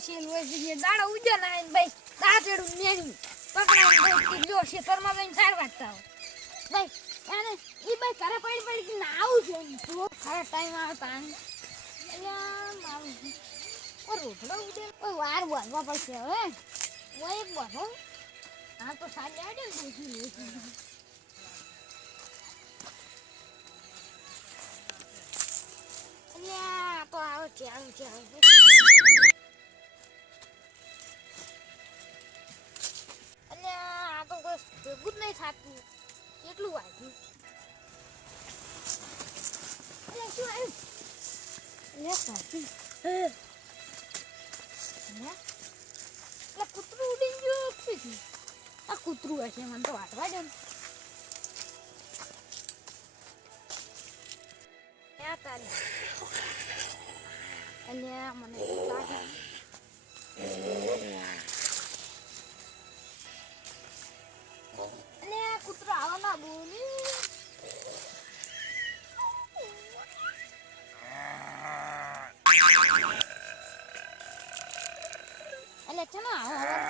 Shell હોય છે દાડા ઉજ્યા ના ભાઈ દાંતેડું મેણી પકડાઈને ભાઈ વાટતા હોય ભાઈ અને ઈ ભાઈ ઘરે પડી પડી કે આવું છે તો ટાઈમ આવતા અલ્યા મારું રોટલો ઉડે વાર બોલવા પડશે હવે. એક બોલો હા. તો સાંજે આવજો ને પૂછી તો આવે છે, આવે આવે આ તો કોઈ ભેગું જ નહીં થાતું કેટલું વાગ્યું એટલે ઉડીને ગયું શું થયું? આ કૂતરું હશે મને તો વાટવા દે અલ્યા મને અલ્યા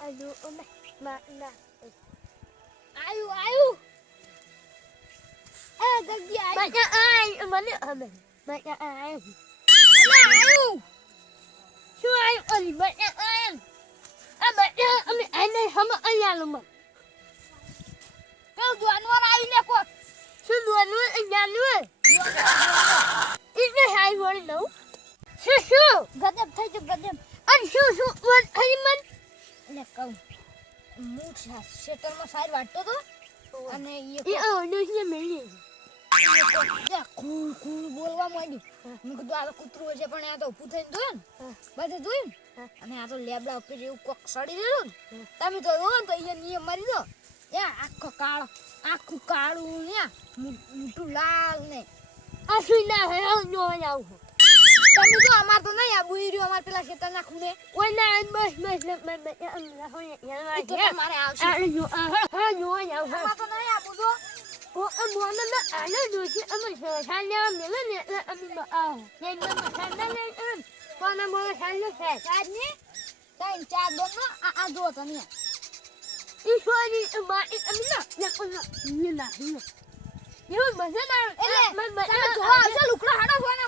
આયુ આયુ આ ગગી આયુ મને અમે મને આયુ આયુ શું આયુ ઓલી મને આયુ આ મને અમે આને હમ અહીંયા લમ તો જાનવર આવીને કો શું જાનવર જાનવર એટલે હાઈ વળી લઉં શું શું ગજબ થઈ ગયું ગજબ અને શું શું વન હરી મન ને કહું હું શેતરમાં સાર વાટતો તો અને એ ઓ નોશને મેલી કુલ કુલ બોલવા માંડ્યું. મેં કીધું આ તો કૂતરું હશે પણ આ તો ઊભું થઈને જોયું ને. બધે જોયું અને આ તો લેબડા ઉપર એવું કોક સડી દેલું ને. તમે તો જો ને તો અહીંયા નિયમ મારી દો. એ આખો કાળો આખું કાળું ને મોટું લાલ ને. આ સુઈ ના હે નો આવું તમે તો અમાર તો નહીં આબુ ઈર્યો અમાર પેલા ખેતર ના ખૂણે ઓય ના બસ બસ બસ અમને તો તમારે આવશે આ જો આ હા જો અમાર તો નહીં આબુ તો ઓ અમ મને ના આલે જો કે અમ સાલ્યા મેલે ને અમે આ ને મને સાલ્યા ને એમ કોને મને સાલ્યા છે સાજને તૈન ચાર દો નો આ આ જો તમે ઈશ્વરી મા અમે ના ના ના ના ના એવું મજા ના એટલે મને જોવા આવશે લુકડા હાડા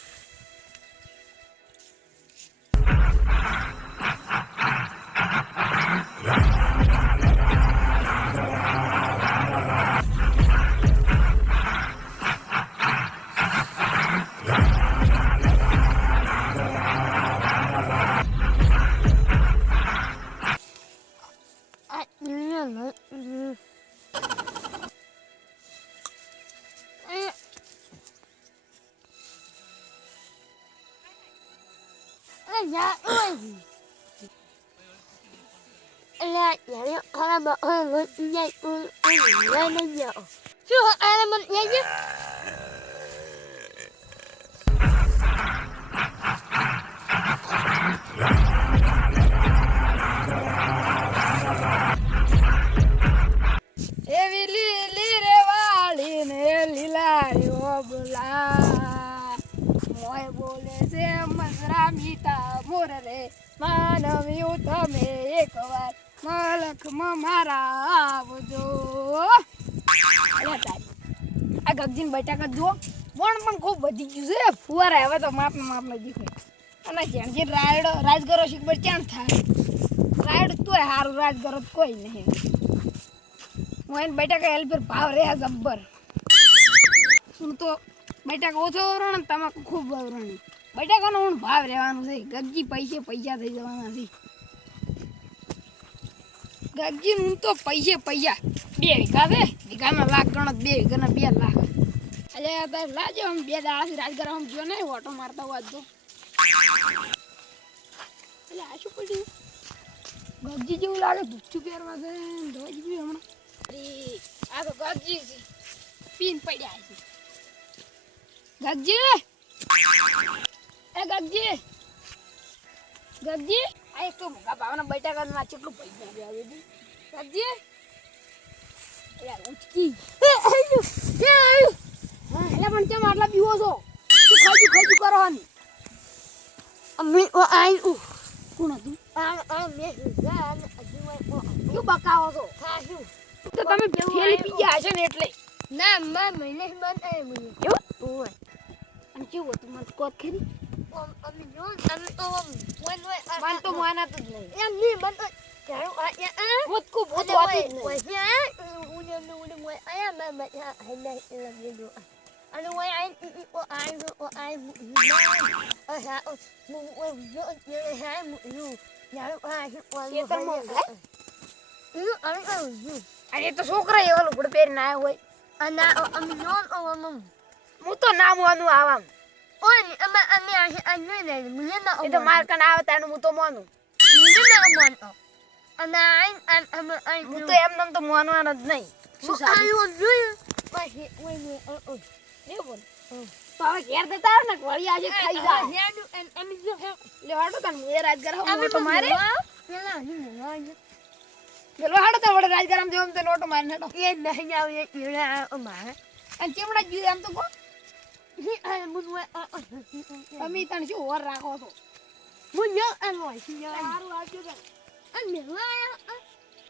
ફુવારા હવે તો માપ માપ દીખો અને જેમ જે રાયડો રાજગરો શીખબર ચાણ થાય? રાયડ તોય સારું રાજગરો કોઈ નહીં. હું બટાકા હેલ હેલ્પર ભાવ રહ્યા જબ્બર. હું તો બેટા ઓછો વરણ તમાકુ ખૂબ વરણ. બટાકાનો હું ભાવ રહેવાનું છે. ગગજી પૈસે પૈસા થઈ જવાના છે. ગગજી હું તો પૈસે પૈસા. બે વીઘા છે? વીઘામાં લાખ ગણો બે વીઘાના બે લાખ. અરે યાર લાજો, આમ બે દાડાથી રાજગર આમ જો ને ઓટો મારતા હોવા તો એટલે આ શું પડ્યું ગગજી જેવું લાગે દૂધું પહેરવા છે ધોઈ ગયું હમણાં. આ તો ગગજી છે. પીન પડ્યા છે. ગગજી! એ ગગજી! ગગજી! આ એક તો ભૂખા ભાવના બટાકા ના કેટલું પૈસા આવ્યા ગગજી! યાર ઉચકી. એ આયુ એ આયુ. હા એટલે પણ કેમ આટલા પીવો છો? શું ખાજુ ખાજુ કરવાની? અમે આયુ કોણ હતું? શું બકાવો છો? ખાજુ તો તમે થેલી પી ગયા હશે ને એટલે. ના માં મહિને બંધ આય મને. એવું? ઓય. અને કેવું હતું? મને કોત ખરી? અમે જો અમે તો મને તો માનાતું જ નહીં. એમ ની મન તો ચાલો આ આ. ભૂત કો ભૂત અને હોતું જ વય નહીં. વય ઉને ઉને વય આયા માં માં આ હેલા હેલા વિડિયો અને વય આય what I ને ઊંઘાય? yu અરે આ yu એ તો છોકરા એવા લુગડ પહેરીને હોય ana અમે નો ઓ મમ હું તો ના મોનું આવામ ઓય અમે અમે આ ને મને ના એ તો માર કન આવે તાનું હું તો મોનું મને ના મન અને આઈ અમે આય હું તો એમ નામ તો મોનવાનો જ નહીં શું સારું ઓ ઓ એવું બોલ. તો હવે ઘેર દેતા આવે ને વળી આજે ખાઈ જાય લે હાડો તને હું એ રાજગર હું નોટો મારે. પેલો હાડો તને વડે રાજગર આમ જેમ તો નોટો મારે નેટો અને ચેમડા જીવ આમ તો કો તમે તને શું ઓર રાખો છો? સારું આવજો તને.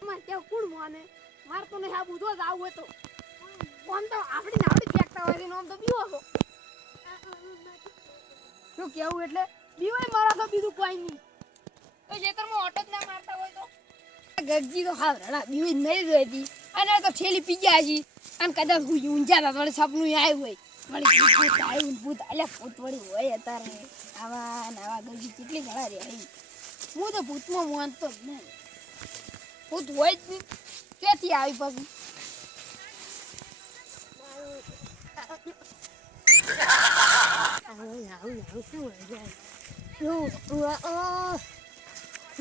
મારે ત્યાં કોણ મોને? માર તો નહીં આ બુધો જ આવું તો. ફોન તો આપણી ને એનો આમ તો બીવો છો શું કેવું એટલે? બીવાય મારા તો બીજું કોઈ નહીં. તો ખેતરમાં ઓટો જ ના મારતા હોય તો? ગગજી તો હાવ રડા બીવી નહીં જોઈ હતી. અને તો છેલી પી ગયા છે અને કદાચ હું ઊંઝા વળી સપનું આવ્યું હોય. વળી ભૂત આવ્યું ભૂત એટલે ભૂત વળી હોય અત્યારે. આવા ને આવા ગગજી કેટલી ઘણા રે હું તો ભૂતમાં માનતો જ નહીં. ભૂત હોય જ નહીં. ક્યાંથી આવી પાછું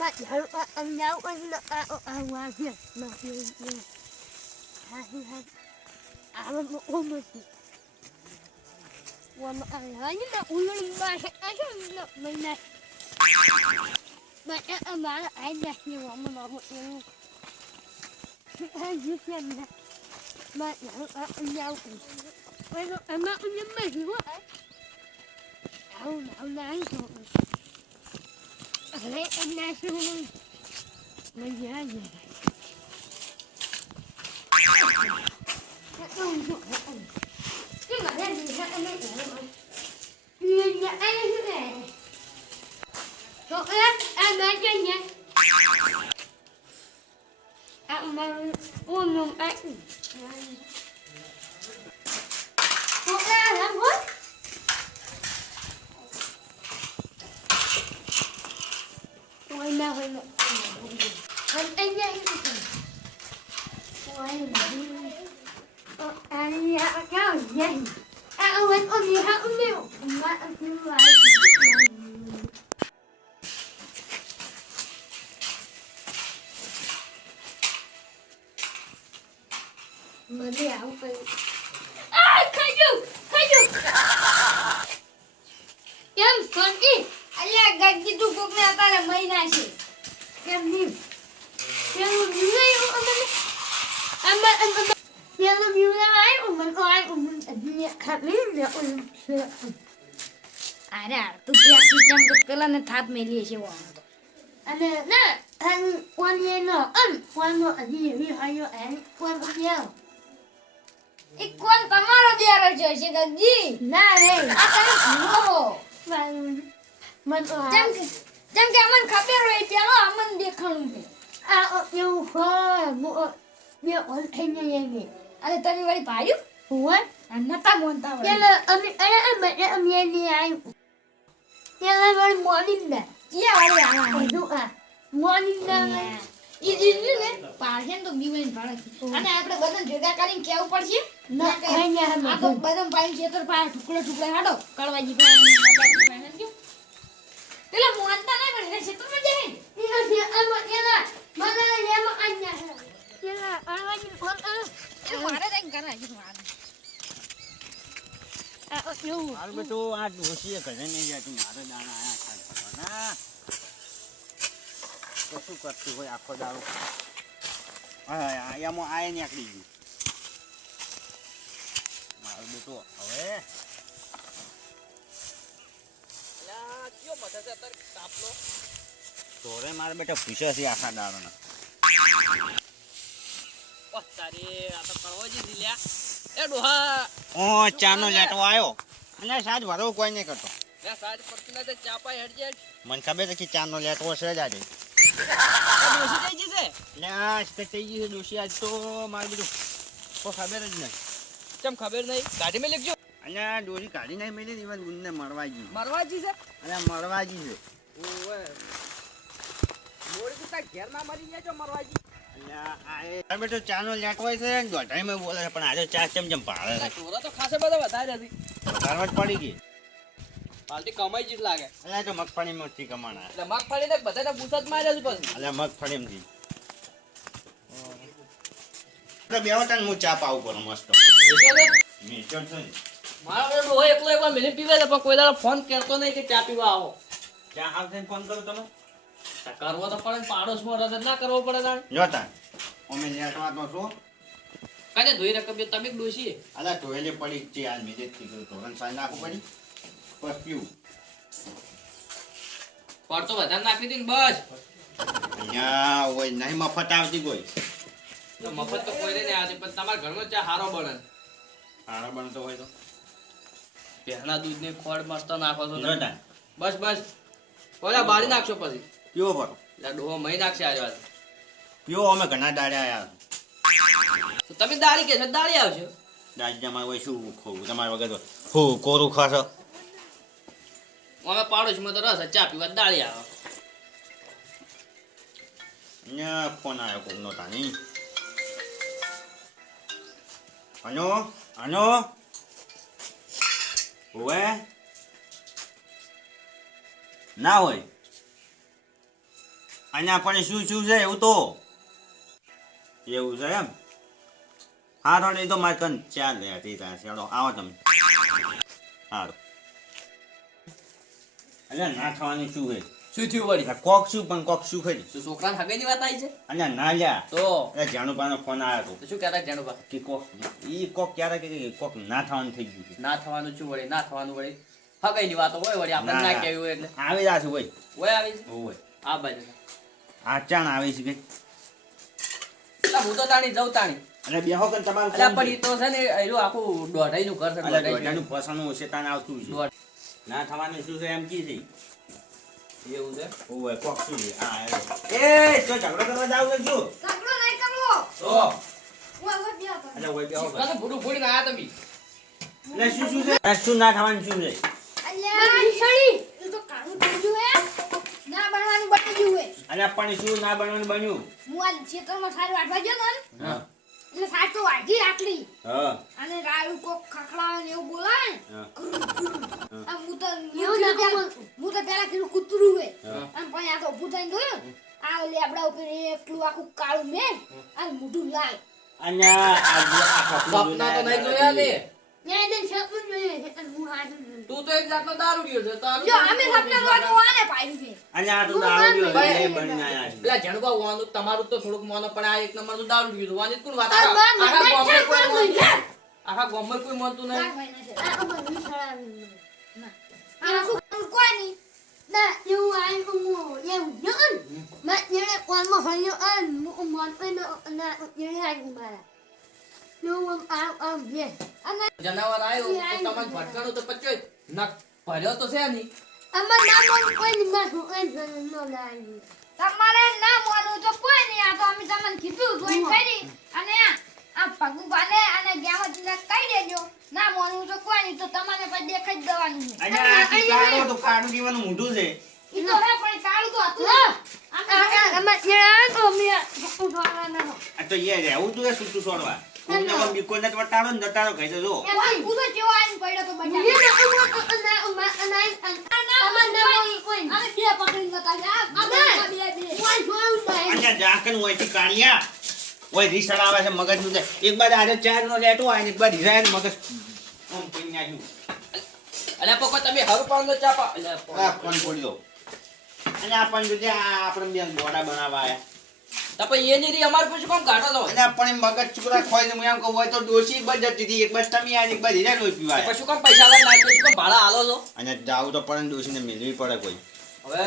bắt đầu bắt anh nấu anh nấu ao ao qua việc mà đi đi hai hai à mà một hôm mà chị qua mà ăn hết nhưng mà uống lên ba ai không nấu mình này mà ăn ăn mà là ai này nhưng mà mình một người ai dưới chân này mà nấu ăn nhau cũng الماء من يمه وقع حول حول عنكم أخلي الناس من جهازها તું કોક ને અતારે મહિના છે Em đi. Em làm gì đây ông anh Em em em em Em làm gì đây ông mình ơi ông mình anh nhẹ khát lý mẹ ông sợ અરે તું ત્યાંથી કેમ તો પેલા ને થાપ મેલીએ છે વાહ anh nè anh quan nghe nó anh quan nó anh gì vì hay yo anh quan có nhau એ કોણ તમારો દિયારો છે છે ગગજી na đây આ તમે ભૂલો và mình જેમ કે જેમ કે અમને ખબર હોય પેલો અમને દેખાણું છે mua biết ổn anh như vậy nè અને તમે વળી પાડ્યું આ નતા વળી anh anh anh mẹ em nghe đi anh Vậy là mình morning nè ક્યાં વળી આવા Ủa dụ à morning nè ઈ દીધી ને પાડે ને તો બીવાઈને પાડે અને આપણે બધાને ભેગા કરીને કેવું પડશે Nhà આ તો không પાણી ખેતર પાસે ટુકડે ટુકડે હાડો. કળવાજી ગયો પેલા મોનતા નહીં પણ એના ખેતરમાં જાય ને. Đi ở nhà anh mà nghe là Mà nó là nhà mà anh nhà Vậy là anh là những con ơ એ મારે જઈને કરે છે મારે À ở nhu હાલ બધું આ ડોશીએ ઘરે નહીં જતું મારે આયા કશું કરતું હોય આખો દારો હા એમાં આ નીકળી ગયું. મારું બેટો હવે તોરે મારે બેટા પૂછે છે આખા દાડાના ઓ ચાનો લેટો આવ્યો અને સાજ ભરવો કોઈ નહીં કરતો મને ખબર છે કે ચાનો લેટો છે જ આજે જ થઈ ગયું છે આજ તો મારે બધું ખબર જ નહીં ચમ ખબર નહીં? ગાડી મેં લેખજો અને ડોરી કાઢી નહીં મેલી દીવન ગુંદને ગયું મરવાજી છે? અને મળવા છે. ઓવે. મોડી તું તાર ઘેર ના મરી જાય છો મરવાજી? તમે તો છે ને દોઢાઈમાં બોલે છે પણ આજે ચા ચમ ચમ પાડે છે? ચોરા તો ખાસે બધા વધારે હતી વધારવા જ પડી ગઈ. પાલટી કમાઈ જ લાગે. એટલે તો મગફળીમાંથી કમાણા. એટલે મગફળી ને બધાને પૂછત માર્યા છે પછી. એટલે મગફળીમાંથી. એટલે બે વટાણ હું ચા પાવું પડે મસ્ત. વેચો છે? મીઠો છે ને? મારા પેલો ડોહો એકલો એકલો મિલી પીવે છે પણ કોઈ દાડો ફોન કરતો નહીં કે ચા પીવા આવો. ચા આવશે ફોન કરું તમે? આ કરવો તો પડે પાડોશમાં રહે ના કરવો પડે તાણ. જોતા. અમે લેટવા તો શું કાને ધોઈ રકમ તમે જ અલા ટોયલે પડી છે આજ મેં દેખતી ગયું ધોરણ સાંજ નાખવું પડી. બસ પીવું. પર વધારે નાખી દે ને બસ. અહીંયા હોય નહીં મફત આવતી કોઈ. મફત તો કોઈ નહીં આજે પણ તમારા ઘરનો ચા હારો બને? સારો બનતો હોય તો. પહેલા દૂધની ખોડ મસ્ત નાખો છો તમે. બસ બસ. ઓલા બાળી નાખશો પછી. પીવો પડો? એટલે ડોહો મહી નાખશે આજે વાત. પીવો અમે ઘણા દાડ્યા આવ્યા તો તમે દાળી કે છે? દાળી આવશે. દાજ્યામાં હોય શું ખોવું? તમારા વગર હું કોરું ખાશો? અમે પાડોશમાં તો રસ ચા પીવા દાળી આવે. ફોન આવ્યો કોકનો તાની. અનો અનો ઓવે ના હોય અહીંયા પણ શું શું છે એવું તો એવું છે એમ હા થોડી તો મારે કન ચાર લે હતી ત્યાં ચાલો આવો તમે સારું એટલે ના થવાની શું છે શું થયું વળી કોક શું પણ કોક શું ખરી. શું છોકરાને ની વાત આવી છે? અને ના લ્યા. તો? એ જાનુભાઈનો ફોન આવ્યો તો. શું કહેતા જાણુભા? કે કોક ઈ કોક ક્યારે કે કોક ના થવાનું થઈ ગયું ના થવાનું શું વળી? ના થવાનું વળી? હગાઈની વાતો હોય વળી આપણે ના, ના ના. હોય એટલે. આવી રહ્યા છે ભાઈ હોય આવી છે? હોય. આ બાજુ. આ ચાણ આવી છે કે હું તો તાણી જઉં તાણી. અને બેહો કે તમારું એટલે પણ ઈ તો છે ને એનું આખું દોઢાઈનું ઘર છે શેતાન આવતું છે. ના થવાનું શું છે એમ કી છે? એવું છે? ઓય કોક શું આ એ તો ઝઘડો કરવા જાવ કે શું? ઝઘડો નહીં કરવો. તો? બે ઓય આયા તમે. એટલે શું શું છે? આ શું ના ખાવાનું શું છે? અલ્યા ઈશડી તું તો કાણું થઈ ગયું હે. ના બનવાનું બની ગયું હે. અલ્યા પણ શું ના બનવાનું બન્યું? હું આ ખેતરમાં સારું વાટવા ગયો ને હા. એટલે સાચો વાજી આટલી. હા. અને રાયુ કોક ખખડાવે ને એવું બોલાય. ને હા. તો હું તો પેલા કીધું કૂતરું હે. અને પછી આ તો ઊભું થઈને જોયું. આ લેબડા ઉપર એકલું આખું કાળું મેં અને મોઢું લાલ. અને આ આ સપના તો નહીં જોયા ને. મેં. તું તો એક જાતનો દારૂડિયો છે તારું જો અમે સપના છે. અને આ તો આયા છે. પેલા વાનું તમારું તો થોડુંક મોનો પણ આ એક નંબર દારૂ પીધું વાની કોણ વાત આ આખા ગોમર કોઈ મને માનતું- આખા કોઈ માનતું નહીં? આ મને. આ કોઈ નહીં. ના, એવું આયું હું એવું જોયું ને. મેં જેણે કોલમાં હળ્યો અને હું મોનપેનો ના જેણે આવ્યું મારા. એવું આમ આમ આમ અને જનાવર આવ્યો તો તમને ભટકાણું તો પચ્યો નક ભર્યો તો છે નહીં. આમાં ના કોઈ નહીં, મારે કઈ જ તમારે ના માનવું તો કોઈ નહીં આ તો અમે તમને કીધું જોઈન કરી અને આ આ અને ગેમત કહી દેજો ના માનવું તો કોઈ નહીં તો તમારે પછી દેખાઈ જ દેવાનું છે. અને આ કાળો તો કાળું જીવાનું મોઢું છે. ઈ તો હે પણ કાળું તો હતું. આ એ રહેવું તું એ સૂતું છોડવા કોઈને નું વટાડો ને નટાડો કહી દેજો. પડ્યો તો ના બે ના. એક બાદ આજે ચાર નો લેટો આવે એક બાદ હિરાય મગજ. અને પપ્પા તમે હરું પણ નો ચાપા અલ્યા આ પડ્યો અને આ પણ જોજે આ આપણે બે ગોડા બનાવવા આયા. તો પછી એની અમાર પૂછ કોમ કાઢો તો અને પણ મગજ ચૂકરા ખોઈ ને હું એમ કહું હોય તો ડોશી બજ જતી હતી એક બાદ તમે આ એક બાદ હિરાય લોહી પીવા પછી કોમ પૈસા લઈને નાખી શું કોમ ભાડા આલો છો? અને જાવું તો પણ ડોશીને મેળવી પડે કોઈ. હવે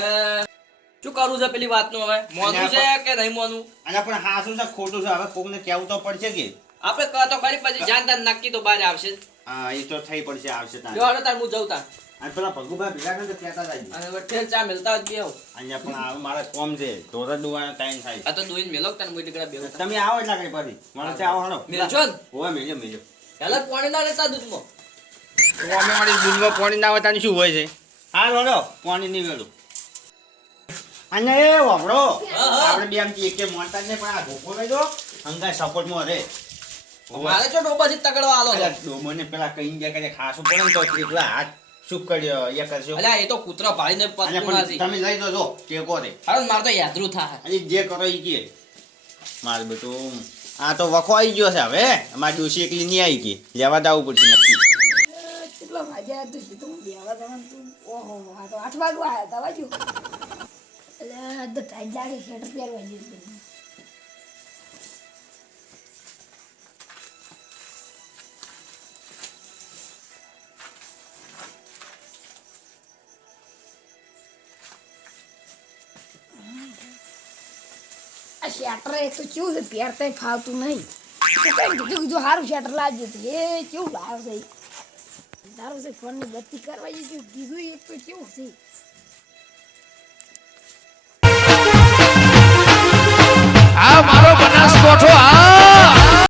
શું કરવું છે પેલી વાતનું હવે? મોનું છે કે નહીં મોનું અને પણ હાસું છે ખોટું છે હવે કોકને કહેવું તો પડશે કે. આપણે કહો તો ખરી પછી જાન તાન નક્કી તો બહાર આવશે. હા એ તો થઈ પડશે આવશે તાન જો તાર હું જઉં તાર અને પેલા ભગુભાઈ ભેગા કરીને કહેતા અને ચા મેલતા જ બેહો. અહીંયા પણ મારે કોમ છે ડુવાનો ટાઈમ થાય. આ તો દોઈને મેલો તને મુઈ દીકરા બેહો? તમે આવો એટલા કઈ આવો મેલજો પાણી ના લેતા દૂધમાં. તો અમે મારી દૂધમાં પાણી ના આવતા શું હોય છે? હા હળો પાણી નહીં વેલું અને એ વાપરો. આપણે બે આમ એક કે મોટા જ નહીં પણ આ ધોકો લેજો અંગા સપોર્ટમાં રહે. મારે જો ડોબાથી તગડવા આલો છો? પેલા પેલા કઈ ગયા કે ખાસું પડે તો એટલા હાથ. શું કર્યો એ કરશો અલ્યા એ તો કૂતરો ભાળીને પણ નથી તમે લઈ દો ટેકો રે હવે મારે તો યાદરું થાય. અને જે કરો એ કે. મારે બેટું આ તો વખો આવી ગયો છે હવે. અમારી ડોશી એકલી નહીં આવી ગઈ. લેવા જવું પડશે નક્કી. કેટલો વાગ્યા તો સીધું હું તું. ઓહો આ તો આઠ વાગવા આવ્યા હતા બાજુ એટલે આ લાગે શેટર પહેરવા જેવું એક તો કેવું છે? પહેરતા ફાવતું નહીં. તો કીધું કીધું સારું શેટર લાવજો તો એ કેવું લાવ છે? તારું છે, ફોનની બત્તી કરવા કીધું એક તો કેવું છે?